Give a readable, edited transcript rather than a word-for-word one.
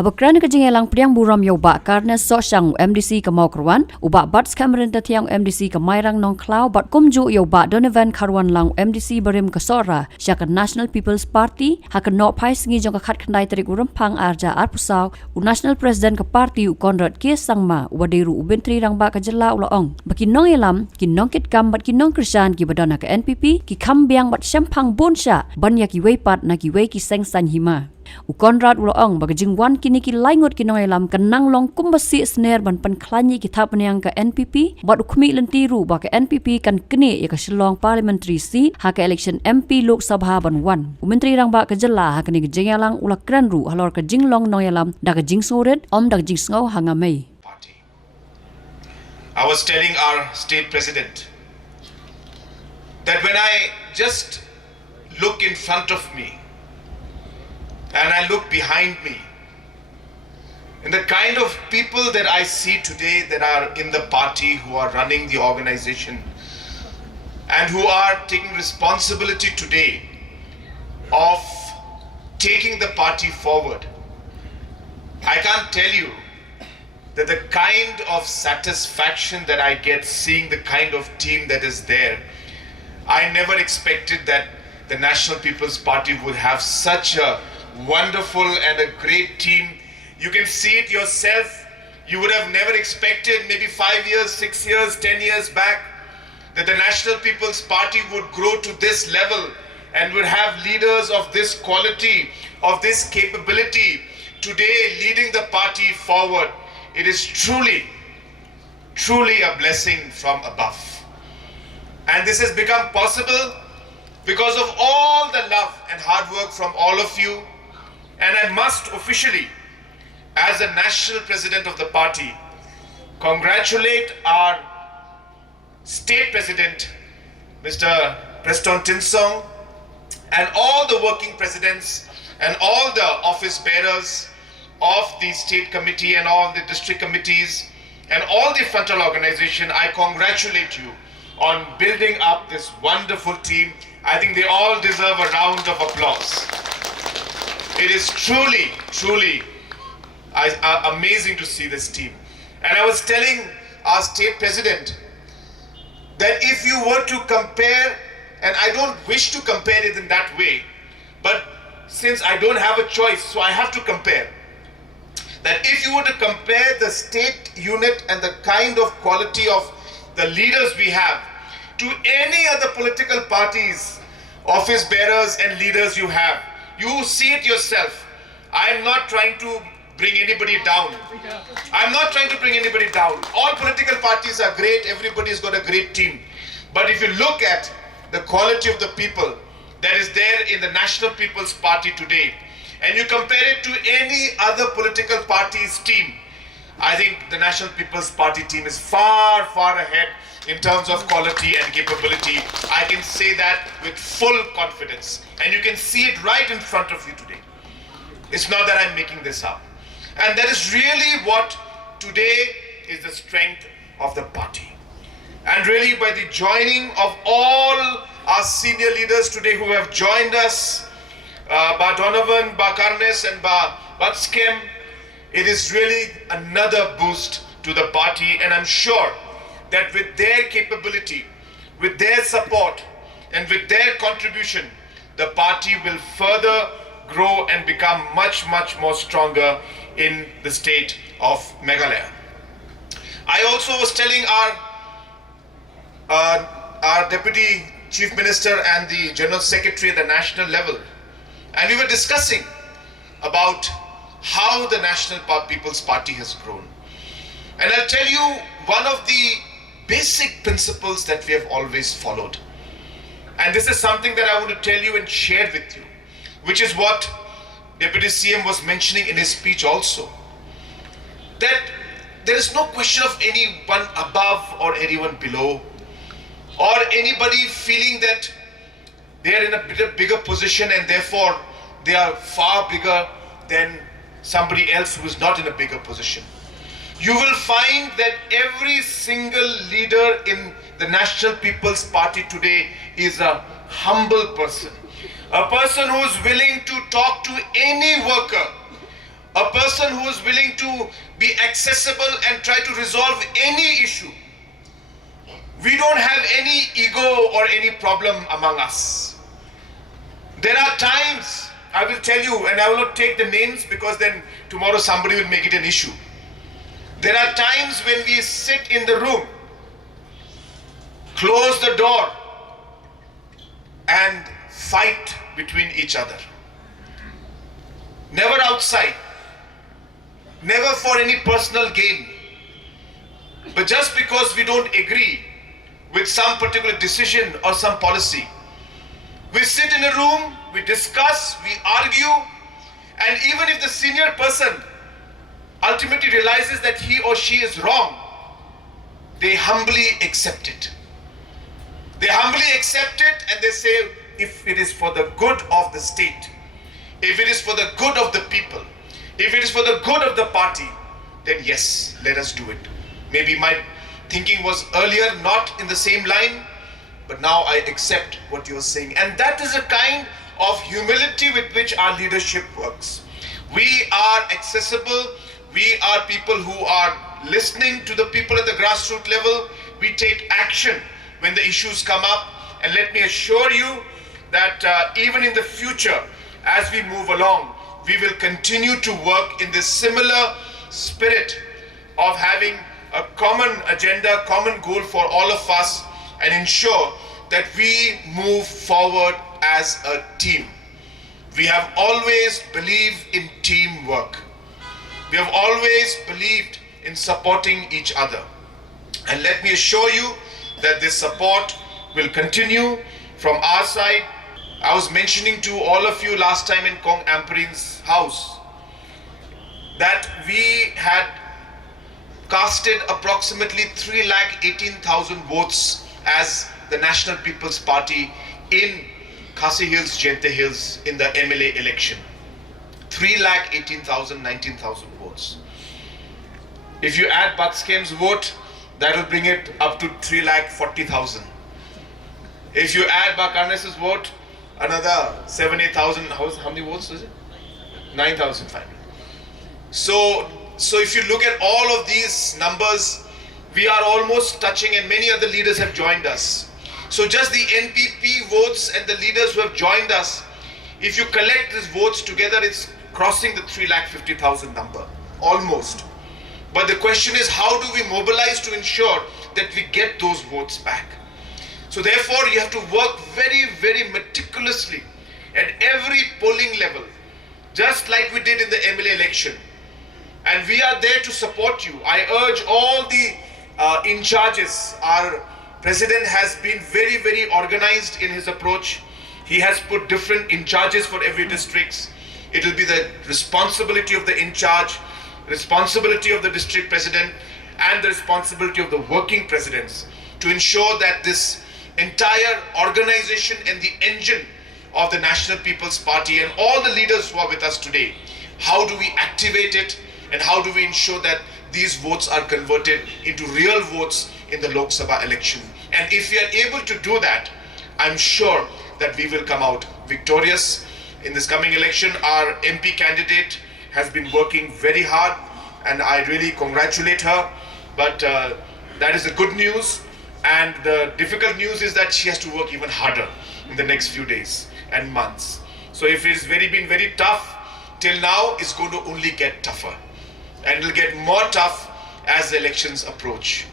Habakran ka jingelang priang buram yoba karna so syang MDC ka Maukrawan, uba bats Cameron tiang MDC ka Mairang nong Klau bat kumju yoba Donovan Karwan lang MDC barim ka Sora, sya ka National People's Party, ha ka no pai singi jong ka khat khandai tarik urempang arja arpusaw, u National President ka Party u Conrad Sangma, wadiru u bentri rang ba ka jela ulaong. Bakinong elam, kinong kitkam bat kinong Krishan ki badana ka NPP, ki Kham Biang bat Shem-Phang bonsha, banya Kiwei pat na Kiwei ki seng san hima. U Conrad ulaong bagajing wan kini ki laingot kinong elam kenang long kumbasi sner ban penklanyi kita penyang ke NPP bat ukmi lentiru ba ke NPP kan kini ya ke Shillong parliamentary seat ha ke election MP Lok Sabha ban wan u menteri rang ba ke jela ha kini gejing elang ulak kran ru halor ke jinglong nong elam da ke jing soret om da ke jing sngo hangamei. I was telling our state president that when I just look in front of me and I look behind me, and the kind of people that I see today that are in the party, who are running the organization and who are taking responsibility today of taking the party forward, I can't tell you that the kind of satisfaction that I get seeing the kind of team that is there. I never expected that the National People's Party would have such a wonderful and a great team. You can see it yourself. You would have never expected maybe 5 years, 6 years, 10 years back that the National People's Party would grow to this level and would have leaders of this quality, of this capability today leading the party forward. It is truly a blessing from above. And this has become possible because of all the love and hard work from all of you. And I must officially, as the national president of the party, congratulate our state president, Mr. Preston Tinsong, and all the working presidents and all the office bearers of the state committee and all the district committees and all the frontal organization. I congratulate you on building up this wonderful team. I think they all deserve a round of applause. It is truly amazing to see this team. And I was telling our state president that if you were to compare, and I don't wish to compare it in that way, but since I don't have a choice, so I have to compare, that if you were to compare the state unit and the kind of quality of the leaders we have to any other political parties, office bearers and leaders you have, you see it yourself. I am not trying to bring anybody down. I'm not trying to bring anybody down. All political parties are great. Everybody's got a great team. But if you look at the quality of the people that is there in the National People's Party today, and you compare it to any other political party's team, I think the National People's Party team is far ahead in terms of quality and capability. I can say that with full confidence. And you can see it right in front of you today. It's not that I'm making this up. And that is really what today is the strength of the party. And really by the joining of all our senior leaders today who have joined us, Ba Donovan, Ba Karnes and Ba Skem, it is really another boost to the party, and I'm sure that with their capability, with their support and with their contribution, the party will further grow and become much more stronger in the state of Meghalaya. I also was telling our Deputy Chief Minister and the General Secretary at the national level, and we were discussing about how the National People's Party has grown. And I'll tell you one of the basic principles that we have always followed. And this is something that I want to tell you and share with you, which is what Deputy CM was mentioning in his speech also. That there is no question of anyone above or anyone below, or anybody feeling that they are in a bigger position and therefore they are far bigger than somebody else who is not in a bigger position. You will find that every single leader in the National People's Party today is a humble person. A person who is willing to talk to any worker, a person who is willing to be accessible and try to resolve any issue. We don't have any ego or any problem among us. There are times, I will tell you, and I will not take the names because then tomorrow somebody will make it an issue. There are times when we sit in the room, close the door, and fight between each other. Never outside, never for any personal gain, but just because we don't agree with some particular decision or some policy. We sit in a room, we discuss, we argue, and even if the senior person ultimately realizes that he or she is wrong, they humbly accept it. They humbly accept it and they say, if it is for the good of the state, if it is for the good of the people, if it is for the good of the party, then yes, let us do it. Maybe my thinking was earlier not in the same line, but now I accept what you are saying. And that is a kind of humility with which our leadership works. We are accessible. We are people who are listening to the people at the grassroots level. We take action when the issues come up. And let me assure you that even in the future, as we move along, we will continue to work in this similar spirit of having a common agenda, common goal for all of us, and ensure that we move forward as a team. We have always believed in teamwork. We have always believed in supporting each other. And let me assure you that this support will continue from our side. I was mentioning to all of you last time in Kong Amperin's house that we had casted approximately 318,000 votes as the National People's Party in Khasi Hills, Jente Hills in the MLA election. 318,000, 19,000 votes. If you add Batskem's vote, that will bring it up to 340,000. If you add Bakarnes's vote, another 7,000, 8,000, how many votes is it? 9,500. So if you look at all of these numbers, we are almost touching, and many other leaders have joined us. So just the NPP votes and the leaders who have joined us, if you collect these votes together, it's crossing the 350,000 number, almost. But the question is, how do we mobilize to ensure that we get those votes back? So therefore, you have to work very, very meticulously at every polling level, just like we did in the MLA election. And we are there to support you. I urge all the in charges. Our president has been very, very organized in his approach. He has put different in charges for every district. It will be the responsibility of the in charge, responsibility of the district president, and the responsibility of the working presidents to ensure that this entire organization and the engine of the National People's Party and all the leaders who are with us today, how do we activate it and how do we ensure that these votes are converted into real votes in the Lok Sabha election? And if we are able to do that, I'm sure that we will come out victorious. In this coming election, our MP candidate has been working very hard and I really congratulate her. But that is the good news. And the difficult news is that she has to work even harder in the next few days and months. So if it's been very tough till now, it's going to only get tougher. And it will get more tough as the elections approach.